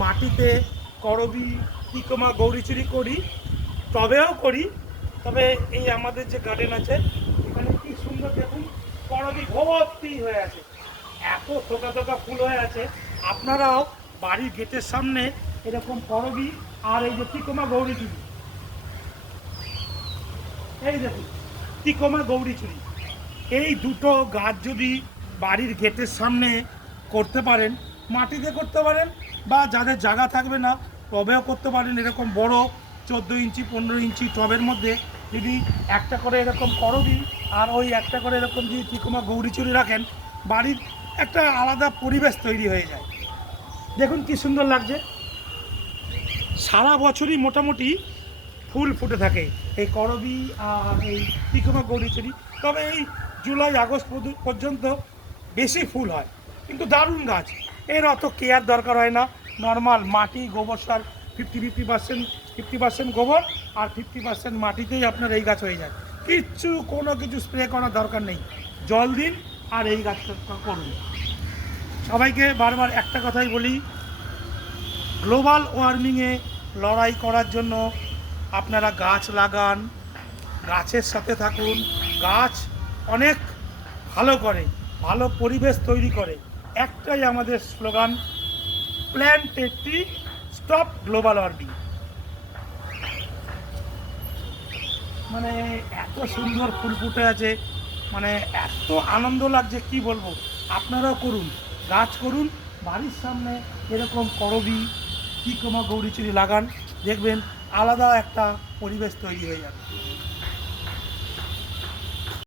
মাটিতে করবি, টিকোমা, গৌরীচুরি করি, টবেও করি। তবে এই আমাদের যে গার্ডেন আছে এখানে কি সুন্দর দেখুন, করবি ভর্তি হয়ে আছে, এত থোকা থোকা ফুল হয়ে আছে। আপনারাও বাড়ির গেটের সামনে এরকম করবি আর এই যে টিকোমা, গৌরীচুরি, এই দেখুন টিকোমা, গৌরীচুরি, এই দুটো গাছ যদি বাড়ির গেটের সামনে করতে পারেন, মাটিতে করতে পারেন বা যাদের জায়গা থাকবে না টবেও করতে পারেন। এরকম বড় 14 ইঞ্চি 15 ইঞ্চি টবের মধ্যে যদি একটা করে এরকম করবি আর ওই একটা করে এরকম যদি টিকোমা, গৌরীচুরি রাখেন, বাড়ির একটা আলাদা পরিবেশ তৈরি হয়ে যায়। দেখুন কি সুন্দর লাগছে, সারা বছরই মোটামুটি ফুল ফুটে থাকে এই করবি আর এই টিকোমা, গৌরীচুরি। তবে এই জুলাই আগস্ট পর্যন্ত বেশি ফুল হয়, কিন্তু দারুণ গাছ। এর অত কেয়ার দরকার হয় না, নর্মাল মাটি, গোবর সার 50% গোবর আর 50% মাটিতেই আপনার এই গাছ হয়ে যায়। কোনো কিছু স্প্রে করার দরকার নেই, জল দিন আর এই গাছটা করুন। সবাইকে বারবার একটা কথাই বলি, গ্লোবাল ওয়ার্মিংয়ে লড়াই করার জন্য আপনারা গাছ লাগান, গাছের সাথে থাকুন। গাছ অনেক ভালো করে, ভালো পরিবেশ তৈরি করে। একটাই আমাদের slogan, plant a tree, stop global warming. মানে এত সুন্দর ফুল ফুটে আছে, মানে এত আনন্দ লাগছে কি বলবো। আপনারাও করুন, গাছ করুন, বাড়ির সামনে এরকম করবি, টিকোমা, গৌরীচুরি লাগান, দেখবেন আলাদা একটা পরিবেশ তৈরি হয়ে যাবে।